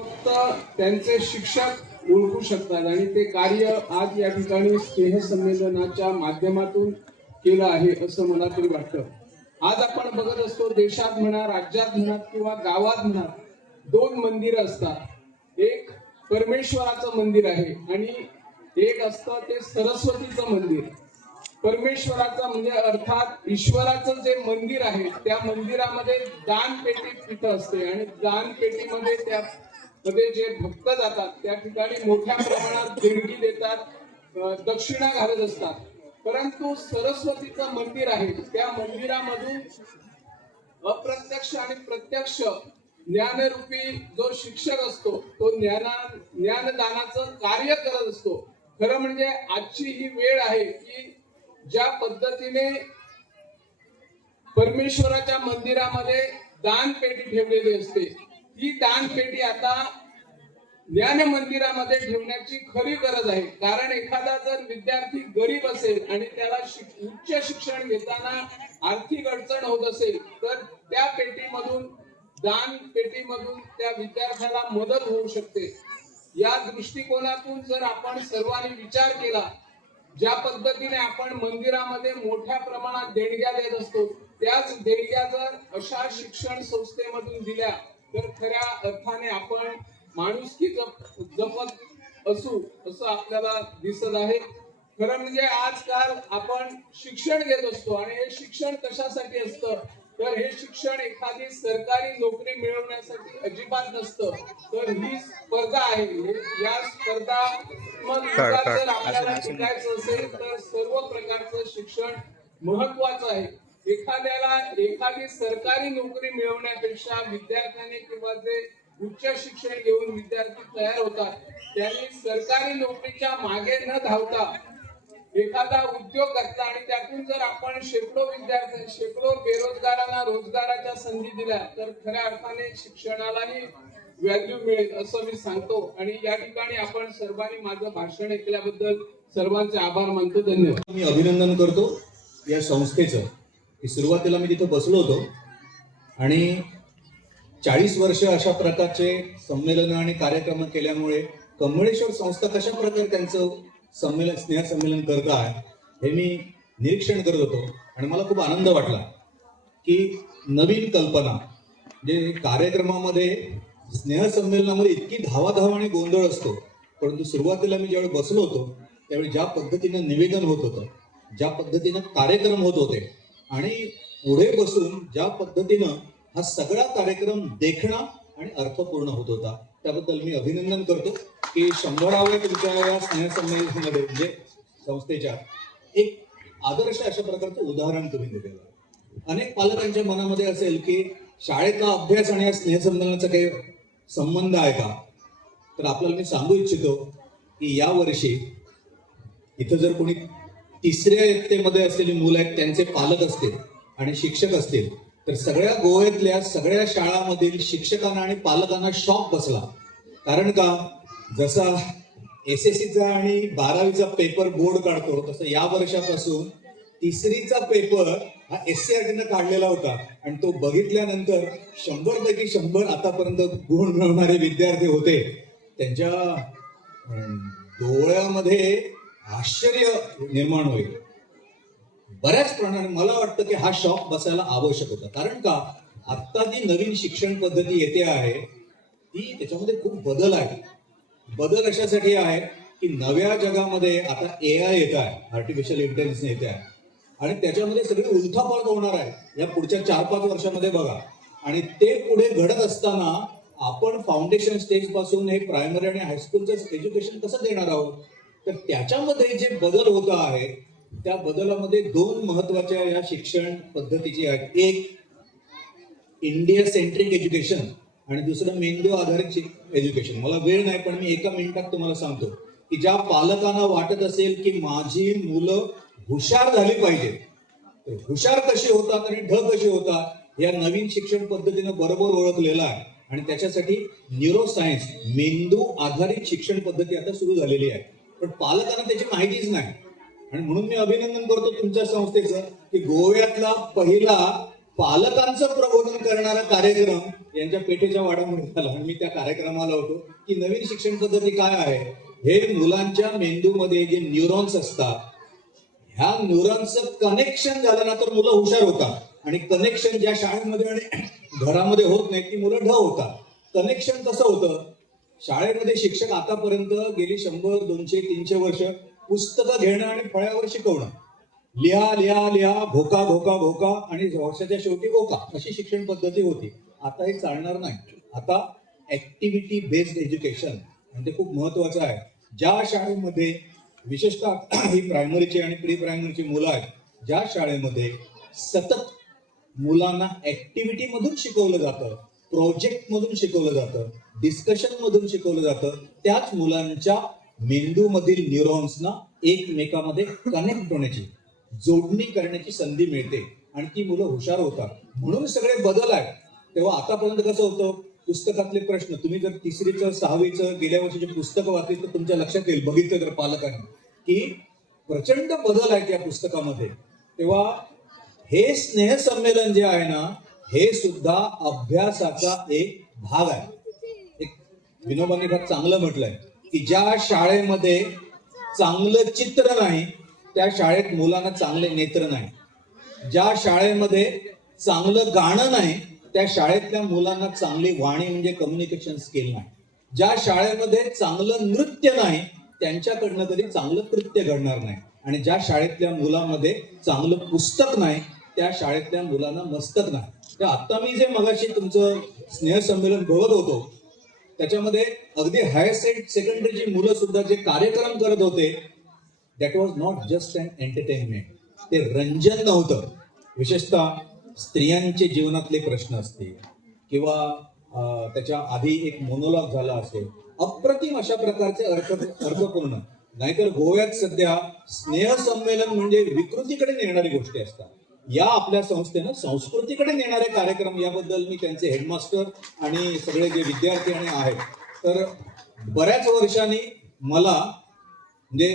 फक्त त्यांचे शिक्षक ओळखू शकतात आणि ते कार्य आज या ठिकाणी स्नेह संमेलनाच्या माध्यमातून केलं आहे असं मला तरी वाटतं. आज आपण बघत असतो देशात म्हणा राज्यात म्हणा किंवा गावात म्हणा दोन मंदिर असतात. एक परमेश्वराचं मंदिर आहे आणि एक असतं ते सरस्वतीचं मंदिर. परमेश्वराचं म्हणजे अर्थात ईश्वराचं जे मंदिर आहे त्या मंदिरामध्ये दान पेटी तिथं असते आणि दान पेटीमध्ये त्या मध्ये जे भक्त जातात त्या ठिकाणी मोठ्या प्रमाणात देणगी देतात दक्षिणा घालत असतात. परंतु सरस्वतीचं मंदिर आहे. त्या मंदिरामधून अप्रत्यक्ष आणि प्रत्यक्ष ज्ञानरूपी जो शिक्षक असतो तो ज्ञाना ज्ञानदानाचं कार्य करत असतो. खरं म्हणजे आजची ही वेळ आहे की ज्या पद्धतीने परमेश्वराच्या मंदिरामध्ये दान पेटी ठेवलेली असते. ही दान पेटी आता ज्ञान मंदिरामध्ये ठेवण्याची खरी गरज आहे. कारण एखादा जर विद्यार्थी गरीब असेल आणि त्याला शिक- उच्च शिक्षण घेताना आर्थिक अडचण होत असेल तर त्या पेटीमधून दान पेटीमधून त्या विद्यार्थ्याला मदत होऊ शकते. या दृष्टिकोनातून जर आपण सर्वांनी विचार केला ज्या पद्धतीने आपण मंदिरामध्ये मोठ्या प्रमाणात देणग्या देत असतो त्याच देणग्या जर अशा शिक्षण संस्थेमधून दिल्या तर खऱ्या अर्थाने आपण माणुसकी जप जपत असू असं आपल्याला दिसत आहे. खरं म्हणजे आजकाल आपण शिक्षण घेत असतो आणि हे शिक्षण कशासाठी असतं? तर हे शिक्षण एखादी सरकारी नोकरी मिळवण्यासाठी अजिबात नसतं. तर ही स्पर्धा आहे. या स्पर्धा मग जर आपल्याला टिकायचं असेल तर सर्व प्रकारचं शिक्षण महत्वाचं आहे. एखाद्याला एखादी सरकारी नोकरी मिळवण्यापेक्षा विद्यार्थ्याने किंवा जे उच्च शिक्षण घेऊन विद्यार्थी तयार होतात त्यांनी सरकारी नोकरीच्या मागे न धावता एखादा उद्योग करता आणि त्यातून जर आपण शेकडो विद्यार्थी शेकडो बेरोजगारांना रोजगाराच्या संधी दिल्या तर खऱ्या अर्थाने शिक्षणालाही व्हॅल्यू मिळेल असं मी सांगतो. आणि या ठिकाणी आपण सर्वांनी माझं भाषण ऐकल्याबद्दल सर्वांचे आभार मानतो. धन्यवाद. मी अभिनंदन करतो या संस्थेचं. की सुरुवातीला मी तिथं बसलो होतो. आणि चाळीस वर्ष अशा प्रकारचे संमेलन आणि कार्यक्रम केल्यामुळे कमळेश्वर संस्था कशा प्रकारे त्यांचं संमेलन स्नेहसंमेलन करत आहे हे मी निरीक्षण करत होतो. आणि मला खूप आनंद वाटला की नवीन कल्पना जे कार्यक्रमामध्ये स्नेह संमेलनामध्ये इतकी धावाधाव आणि गोंधळ असतो. परंतु सुरुवातीला मी ज्यावेळी बसलो होतो त्यावेळी ज्या पद्धतीनं निवेदन होत होतं ज्या पद्धतीनं कार्यक्रम होत होते आणि पुढे बसून ज्या पद्धतीनं हा सगळा कार्यक्रम देखणा आणि अर्थपूर्ण होत होता त्याबद्दल मी अभिनंदन करतो. की शंभराव्या तुमच्या या स्नेहसंमेलनामध्ये म्हणजे संस्थेच्या एक आदर्श अशा प्रकारचं उदाहरण तुम्ही दिलेलं अनेक पालकांच्या मनामध्ये असेल की शाळेतला अभ्यास आणि या स्नेहसंमेलनाचा काही संबंध आहे का? तर आपल्याला मी सांगू इच्छितो की या वर्षी इथं जर कोणी तिसऱ्या इयत्तेमध्ये असलेली मुलं आहेत त्यांचे पालक असतील आणि शिक्षक असतील तर सगळ्या गोव्यातल्या सगळ्या शाळांमधील शिक्षकांना आणि पालकांना शॉक बसला. कारण का? जसा एस एस सीचा आणि बारावीचा पेपर बोर्ड काढतो तसं या वर्षापासून तिसरीचा पेपर हा एस सी आर टीनं काढलेला होता. आणि तो बघितल्यानंतर शंभर पैकी शंभर आतापर्यंत गुण मिळवणारे विद्यार्थी होते. त्यांच्या डोळ्यामध्ये आश्चर्य निर्माण होईल. बऱ्याच प्रमाणात मला वाटतं की हा शॉक बसायला आवश्यक होता. कारण का? आत्ता जी नवीन शिक्षण पद्धती येते आहे ती त्याच्यामध्ये खूप बदल आहे. बदल अशासाठी आहे? की नव्या जगामध्ये आता ए आय येत आहे आर्टिफिशियल इंटेलिजन्स येते आहे. आणि त्याच्यामध्ये सगळी उलथापालट होणार आहे. या पुढच्या चार पाच वर्षामध्ये बघा. आणि ते पुढे घडत असताना आपण फाउंडेशन स्टेजपासून हे प्रायमरी आणि हायस्कूलचं एज्युकेशन कसं देणार आहोत? तर त्याच्यामध्ये जे बदल होत आहे त्या बदलामध्ये दोन महत्त्वाच्या या शिक्षण पद्धतीची आहेत. एक इंडिया सेंट्रिक एज्युकेशन आणि दुसरं मेंदू आधारित एज्युकेशन मला वेळ नाही पण मी एका मिनिटात तुम्हाला सांगतो की ज्या पालकांना वाटत असेल की माझी मुलं हुशार झाली पाहिजे तर हुशार कशी होतात आणि ढ कशी होतात या नवीन शिक्षण पद्धतीनं बरोबर ओळखलेलं आहे. आणि त्याच्यासाठी न्यूरो सायन्स मेंदू आधारित शिक्षण पद्धती आता सुरू झालेली आहे. पण पालकांना त्याची माहितीच नाही. आणि म्हणून मी अभिनंदन करतो तुमच्या संस्थेचं की गोव्यातला पहिला पालकांचं प्रबोधन करणारा कार्यक्रम यांच्या पेठेच्या वाड्यामध्ये झाला. आणि मी त्या कार्यक्रमाला होतो की नवीन शिक्षण पद्धती काय आहे? हे मुलांच्या मेंदूमध्ये जे न्यूरॉन्स असतात ह्या न्यूरॉन्सचं कनेक्शन झालं ना तर मुलं हुशार होतात. आणि कनेक्शन ज्या शाळेमध्ये आणि घरामध्ये होत नाही ती मुलं ढ होतात. कनेक्शन कसं होतं? शाळेमध्ये शिक्षक आतापर्यंत गेली शंभर दोनशे तीनशे वर्ष पुस्तकं घेणं आणि फळ्यावर शिकवणं. लिहा लिहा लिहा भोका भोका भोका आणि वर्षाच्या शेवटी भोका अशी शिक्षण पद्धती होती. आता हे चालणार नाही. आता ऍक्टिव्हिटी बेस्ड एज्युकेशन म्हणजे खूप महत्वाचं आहे. ज्या शाळेमध्ये विशेषतः ही प्रायमरीची आणि प्री प्रायमरीची मुलं आहेत ज्या शाळेमध्ये सतत मुलांना ऍक्टिव्हिटी मधून शिकवलं जातं प्रोजेक्ट मधून शिकवलं जातं डिस्कशन मधून शिकवलं जातं. त्याच मुलांच्या मेंदूमधील न्यूरॉन्सना एकमेकामध्ये कनेक्ट होण्याची जोडणी करण्याची संधी मिळते. आणि ती मुलं हुशार होतात. म्हणून सगळे बदल आहेत. तेव्हा आतापर्यंत कसं होतं? पुस्तकातले प्रश्न. तुम्ही जर तिसरीचं सहावीचं गेल्या वर्षीचे पुस्तकं वाचली तर तुमच्या लक्षात येईल. बघितलं तर पालकांनी. की प्रचंड बदल आहेत या पुस्तकामध्ये. तेव्हा हे स्नेहसंमेलन जे आहे ना हे सुद्धा अभ्यासाचा एक भाग आहे. एक विनोबांनी फार चांगलं म्हटलंय की ज्या शाळेमध्ये चांगलं चित्र नाही त्या शाळेत मुलांना चांगले नेत्र नाही. ज्या शाळेमध्ये चांगलं गाणं नाही त्या शाळेतल्या मुलांना चांगली वाणी म्हणजे कम्युनिकेशन स्किल नाही. ज्या शाळेमध्ये चांगलं नृत्य नाही त्यांच्याकडनं कधी चांगलं कृत्य घडणार नाही. आणि ज्या शाळेतल्या मुलामध्ये चांगलं पुस्तक नाही त्या शाळेतल्या मुलांना मस्तक नाही. तर आता मी जे मगाशी तुमचं स्नेहसंमेलन बघत होतो त्याच्यामध्ये अगदी हायर सेकंडरीची मुलं सुद्धा जे कार्यक्रम करत होते that was not just an entertainment ते रंजन नव्हतं. विशेषतः स्त्रियांचे जीवनातले प्रश्न असतील किंवा त्याच्या आधी एक मोनोलॉग झाला असेल अप्रतिम अशा प्रकारचे अर्थ अर्थपूर्ण नाहीतर गोव्यात सध्या स्नेहसंमेलन म्हणजे विकृतीकडे नेणारी गोष्टी असतात. या आपल्या संस्थेनं संस्कृतीकडे नेणारे कार्यक्रम याबद्दल मी त्यांचे हेडमास्टर आणि सगळे जे विद्यार्थी आणि आहेत तर बऱ्याच वर्षांनी मला म्हणजे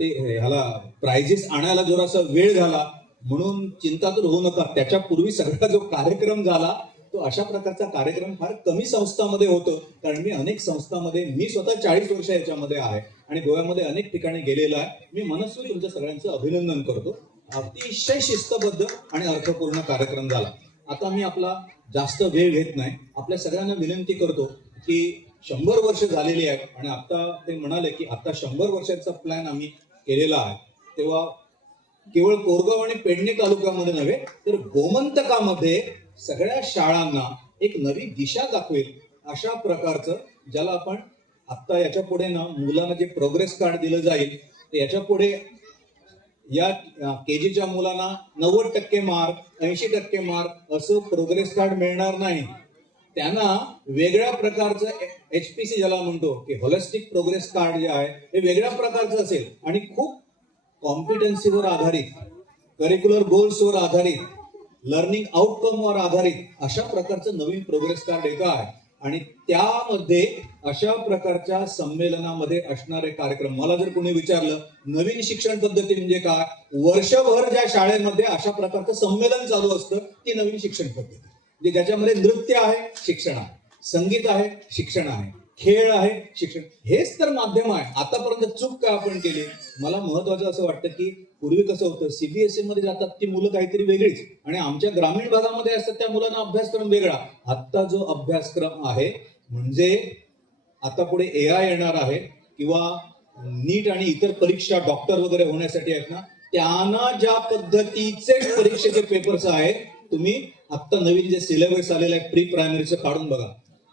ते ह्याला प्राइजेस आणायला जोरासा वेळ झाला म्हणून चिंता तर होऊ नका. त्याच्या पूर्वी सगळा जो कार्यक्रम झाला तो अशा प्रकारचा कार्यक्रम फार कमी संस्थांमध्ये होतो. कारण मी अनेक संस्थांमध्ये मी स्वतः चाळीस वर्ष याच्यामध्ये आहे आणि गोव्यामध्ये अनेक ठिकाणी गेलेलो आहे. मी मनस्वी तुमच्या सगळ्यांचं अभिनंदन करतो. अतिशय शिस्तबद्ध आणि अर्थपूर्ण कार्यक्रम झाला. आता मी आपला जास्त वेळ घेत नाही. आपल्या सगळ्यांना विनंती करतो की शंभर वर्ष झालेली आहेत आणि आता ते म्हणाले की आता शंभर वर्षाचा प्लॅन आम्ही केलेला आहे. तेव्हा केवळ कोरगाव आणि पेडणे तालुक्यामध्ये नव्हे तर गोमंतकामध्ये सगळ्या शाळांना एक नवी दिशा दाखवेल अशा प्रकारचं ज्याला आपण आत्ता याच्यापुढे ना मुलांना जे प्रोग्रेस कार्ड दिलं जाईल ते याच्यापुढे या के जीच्या मुलांना नव्वद टक्के मार्क ऐंशी टक्के मार्क असं प्रोग्रेस कार्ड मिळणार नाही. त्यांना वेगळ्या प्रकारचं एच पी सी ज्याला म्हणतो की होलिस्टिक प्रोग्रेस कार्ड जे आहे हे वेगळ्या प्रकारचं असेल आणि खूप कॉम्पिटन्सीवर आधारित करिक्युलर गोल्सवर आधारित लर्निंग आउटकमवर आधारित अशा प्रकारचं नवीन प्रोग्रेस कार्ड एक आहे. आणि त्यामध्ये अशा प्रकारच्या संमेलनामध्ये असणारे कार्यक्रम मला जर कोणी विचारलं नवीन शिक्षण पद्धती म्हणजे काय? वर्षभर ज्या शाळेमध्ये अशा प्रकारचं संमेलन चालू असतं ती नवीन शिक्षण पद्धती. म्हणजे ज्याच्यामध्ये नृत्य आहे शिक्षण आहे. संगीत आहे शिक्षण आहे. खेळ आहे शिक्षण. हेच तर माध्यम आहे. आतापर्यंत चूक काय आपण केली? मला महत्वाचं असं वाटतं की पूर्वी कसं होतं सीबीएसई मध्ये जातात ती मुलं काहीतरी वेगळीच. आणि आमच्या ग्रामीण भागामध्ये असतात त्या मुलांना अभ्यासक्रम वेगळा. आत्ता जो अभ्यासक्रम आहे म्हणजे आता पुढे ए आय येणार आहे किंवा नीट आणि इतर परीक्षा डॉक्टर वगैरे होण्यासाठी आहेत ना त्यांना ज्या पद्धतीचे परीक्षेचे पेपर्स आहेत तुम्ही आत्ता नवीन जे सिलेबस आलेलं आहे प्री प्रायमरीचं काढून बघा.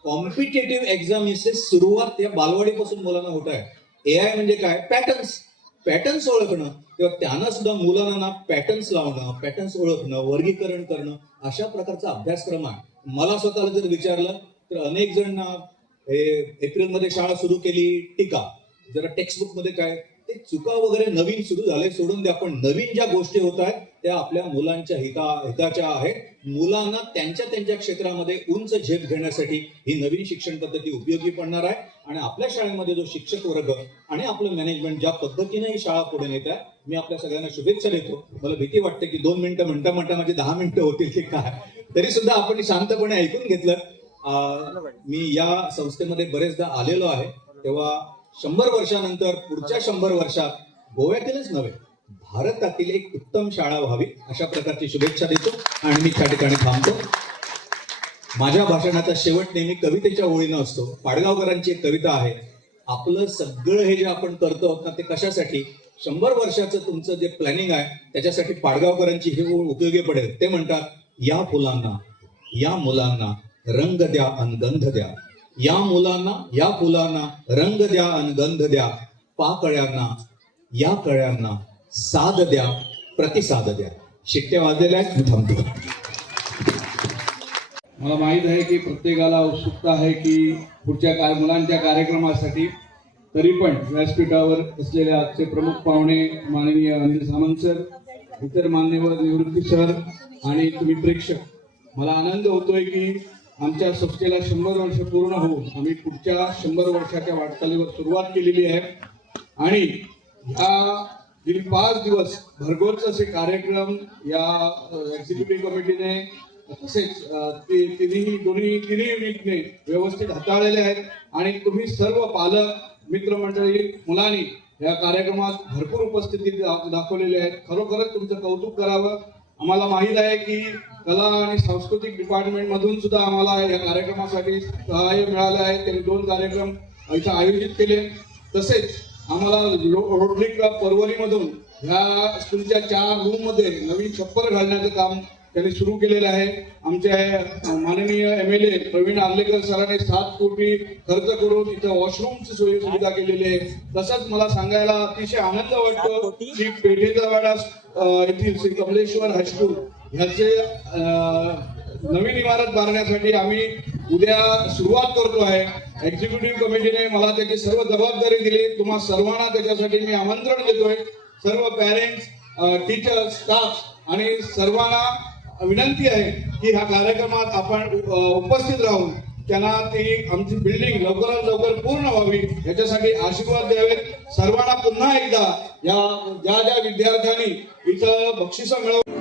कॉम्पिटेटिव्ह एक्झामिनची सुरुवात या बालवाडीपासून मुलांना होत आहे. ए आय म्हणजे काय? पॅटर्न्स पॅटर्न्स ओळखणं. तेव्हा त्यांना सुद्धा मुलांना ना पॅटर्न्स लावणं पॅटर्न्स ओळखणं वर्गीकरण करणं अशा प्रकारचा अभ्यासक्रम आहे. मला स्वतःला जर विचारलं तर अनेक जण ना हे एप्रिलमध्ये शाळा सुरू केली टीका. जरा टेक्स्टबुकमध्ये काय? ते चुका वगैरे नवीन सुरू झाले सोडून द्या. पण नवीन ज्या गोष्टी होत आहेत त्या आपल्या मुलांच्या हिता हिताच्या आहेत. मुलांना त्यांच्या त्यांच्या क्षेत्रामध्ये उंच झेप घेण्यासाठी ही नवीन शिक्षण पद्धती उपयोगी पडणार आहे. आणि आपल्या शाळेमध्ये जो शिक्षक वर्ग आणि आपलं मॅनेजमेंट ज्या पद्धतीने ही शाळा पुढे नेत आहे मी आपल्या सगळ्यांना शुभेच्छा देतो. मला भीती वाटते की दोन मिनिटं म्हणता म्हणता माझे दहा मिनिटं होतील की काय. तरी सुद्धा आपण शांतपणे ऐकून घेतलं. मी या संस्थेमध्ये बरेचदा आलेलो आहे. तेव्हा शंभर वर्षानंतर पुढच्या शंभर वर्षात गोव्यातीलच नव्हे भारतातील एक उत्तम शाळा व्हावी अशा प्रकारची शुभेच्छा देतो आणि मी त्या ठिकाणी थांबतो. माझ्या भाषणाचा शेवट नेहमी कवितेच्या ओळीनं असतो. पाडगावकरांची एक कविता आहे आपलं सगळं हे जे आपण करतो ना ते कशासाठी? शंभर वर्षाचं तुमचं जे प्लॅनिंग आहे त्याच्यासाठी पाडगावकरांची ही ओळ उपयोगी पडेल. ते म्हणतात या फुलांना या मुलांना रंग द्या अनगंध द्या. या मुलांना या फुलांना रंग द्या अन गंध द्या. पाकळ्यांना या कळ्यांना साध द्या प्रतिसाद द्या. शिट्ट्या वाजलेल्या आहेत मी थांबतो. मला माहीत आहे की प्रत्येकाला उत्सुकता आहे की पुढच्या काय मुलांच्या कार्यक्रमासाठी तरी पण व्यासपीठावर असलेले आजचे प्रमुख पाहुणे माननीय अनिल सामंत सर इतर मान्यवर निवृत्ती सर आणि तुम्ही प्रेक्षक. मला आनंद होतोय की आमच्या संस्थेला शंभर वर्ष पूर्ण होऊन आम्ही पुढच्या शंभर वर्षाच्या वाटचालीवर सुरुवात केलेली आहे. आणि ह्या गेली पाच दिवस भरघोस असे कार्यक्रम या एक्झिक्युटिव्ह कमिटीने तसेच ते तिन्ही दोन्ही तिन्ही युनिटने व्यवस्थित हाताळलेले आहेत. आणि तुम्ही सर्व पालक मित्रमंडळी मुलांनी या कार्यक्रमात भरपूर उपस्थिती दाखवलेली आहे खरोखरच तुमचं कौतुक करावं. आम्हाला माहीत आहे की कला आणि सांस्कृतिक डिपार्टमेंट मधून सुद्धा आम्हाला या कार्यक्रमासाठी सहाय्य मिळालं आहे. त्यांनी दोन कार्यक्रम इथं आयोजित केले. तसेच आम्हाला रोटरी क्लब परवलीमधून ह्या स्कूलच्या चार रूममध्ये नवीन छप्पर घालण्याचं काम त्यांनी सुरू केलेलं आहे. आमचे अ, माननीय M L A Pravin Arlekar सरांनी सात कोटी खर्च करून इथं वॉशरूमची सोयी सुविधा केलेली आहे. तसंच मला सांगायला अतिशय आनंद वाटतो की पेठेचा वाडा येथील श्री कमलेश्वर हायस्कूल ह्याचे नवीन इमारत बांधण्यासाठी आम्ही उद्या सुरुवात करतो आहे. एक्झिक्युटिव्ह कमिटीने मला त्याची सर्व जबाबदारी दिली. तुम्हा सर्वांना त्याच्यासाठी मी आमंत्रण देतोय. सर्व पॅरेंट्स टीचर्स स्टाफ आणि सर्वांना विनंती आहे की ह्या कार्यक्रमात आपण उपस्थित राहून त्यांना ती आमची बिल्डिंग लवकरात लवकर पूर्ण व्हावी याच्यासाठी आशीर्वाद द्यावेत. सर्वांना पुन्हा एकदा या ज्या ज्या विद्यार्थ्यांनी इथं बक्षिसं मिळवली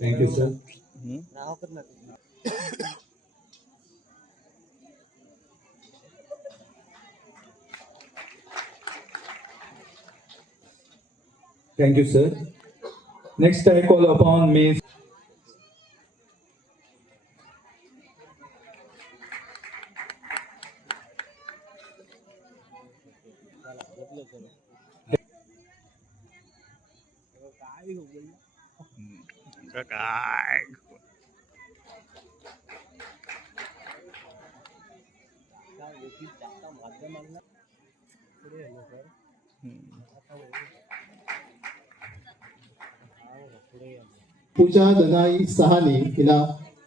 Thank you, sir. Thank you, sir. Next, I call upon Ms. पूजा दनाई सहानी हिला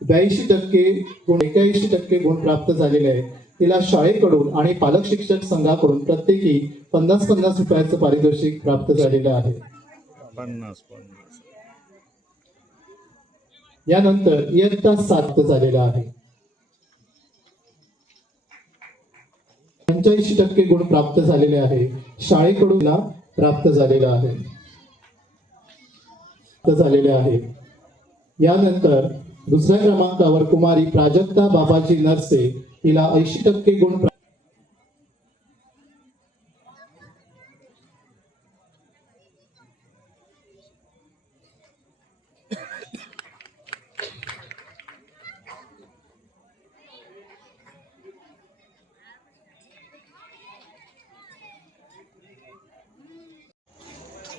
ब्याऐंशी टक्के गुण एक्याऐंशी टक्के गुण प्राप्त झालेले आहे तिला शाळेकडून आणि पालक शिक्षक संघाकडून प्रत्येकी पन्नास पन्नास रुपयाचं पारितोषिक प्राप्त झालेलं आहे. पन्नास पन्नास. यानंतर इयत्ता सात झालेला आहे. पंच्याऐंशी टक्के गुण प्राप्त झालेले आहे. शाळेकडून प्राप्त झालेला आहे. प्राप्त झालेले आहे. यानंतर दुसऱ्या क्रमांकावर कुमारी प्राजक्ता बाबाजी नरसे हिला ऐंशी टक्के गुण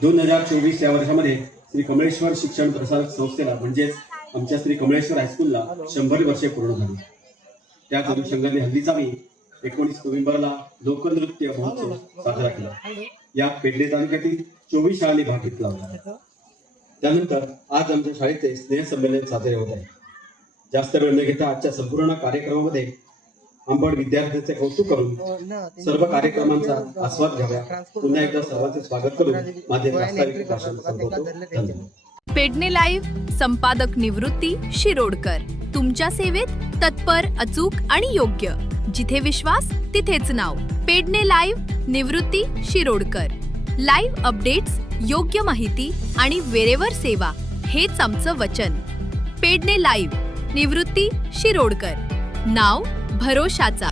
दोन हजार चोवीस या वर्षामध्ये श्री कमळेश्वर शिक्षण प्रसारक संस्थेला म्हणजेच आमच्या श्री कमळेश्वर हायस्कूलला शंभर वर्षे पूर्ण झाली. त्याच अनुषंगाने हल्लीच आम्ही एकोणीस नोव्हेंबरला लोकनृत्य महोत्सव साजरा केला. या पेडणे तालुक्यातील चोवीस शाळांनी भाग घेतला होता. त्यानंतर आज आमच्या शाळेचे स्नेह संमेलन साजरे होत आहे. जास्त वेळ न घेता आजच्या संपूर्ण कार्यक्रमामध्ये आंबड विद्यार्थ्यांचे कौतुक करून सर्व कार्यक्रमांचा आस्वाद घ्यावा. पुन्हा एकदा सर्वांचे स्वागत करून माझे प्रास्ताविक भाषण संपवतो धन्यवाद. पेडणे लाईव्ह संपादक निवृत्ती शिरोडकर. तुमच्या सेवेत तत्पर अचूक आणि योग्य. जिथे विश्वास तिथेच नाव. Pedne live Nivrutti Shirodkar. Live updates योग्य माहिती आणि वेरेवर सेवा. हेच आमचं वचन. पेडणे लाईव्ह निवृत्ती शिरोडकर. नाव भरोशाचा.